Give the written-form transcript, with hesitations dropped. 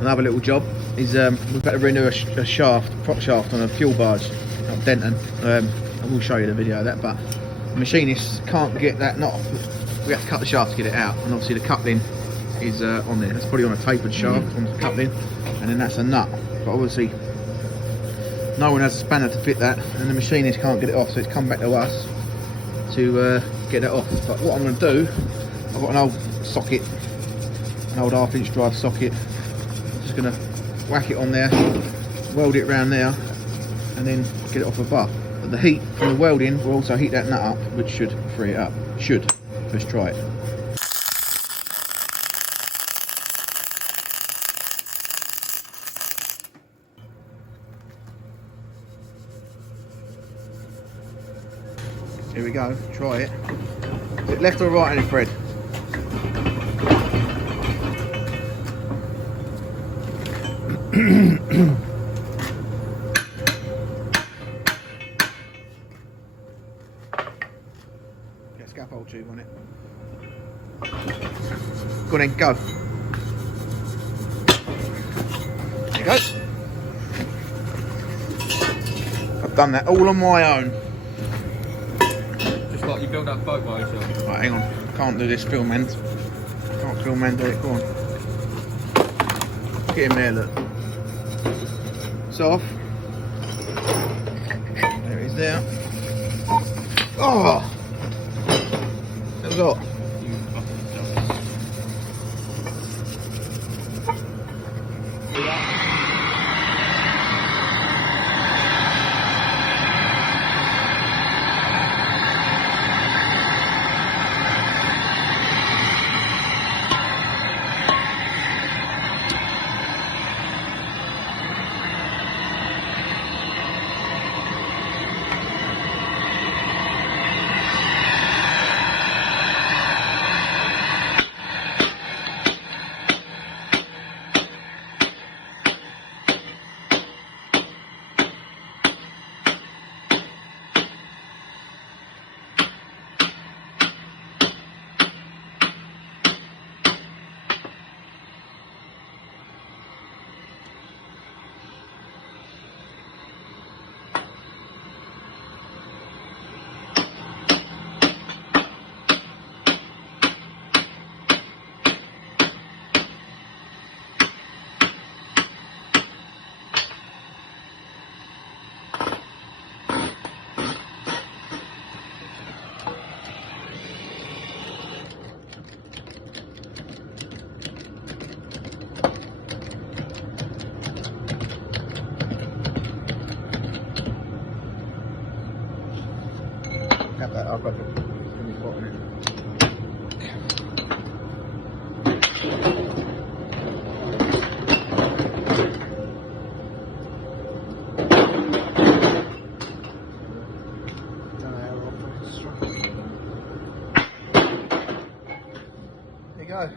another little job is we've got to renew a shaft, prop shaft on a fuel barge up Denton. I will show you the video of that, but the machinists can't get that knot off. We have to cut the shaft to get it out, and obviously the coupling is on there. That's probably on a tapered shaft on the coupling, and then that's a nut. But obviously no one has a spanner to fit that, and the machinist can't get it off, so it's come back to us to get it off. But what I'm going to do, I've got an old socket, an old 1/2 inch drive socket. I'm just going to whack it on there, weld it around there, and then get it off above. But the heat from the welding will also heat that nut up, which should free it up. Should. Let's try it. Here we go, try it. Is it left or right on it, Fred? Get a scaffold tube on it. Go on then, go. There you go. I've done that all on my own. Like you built that boat by yourself. Right, hang on. Can't do this, film man. Can't film man do it. Go on. Get him there, look. It's off. There it is there. Oh! There we go. Have that up, I've got it. There you go.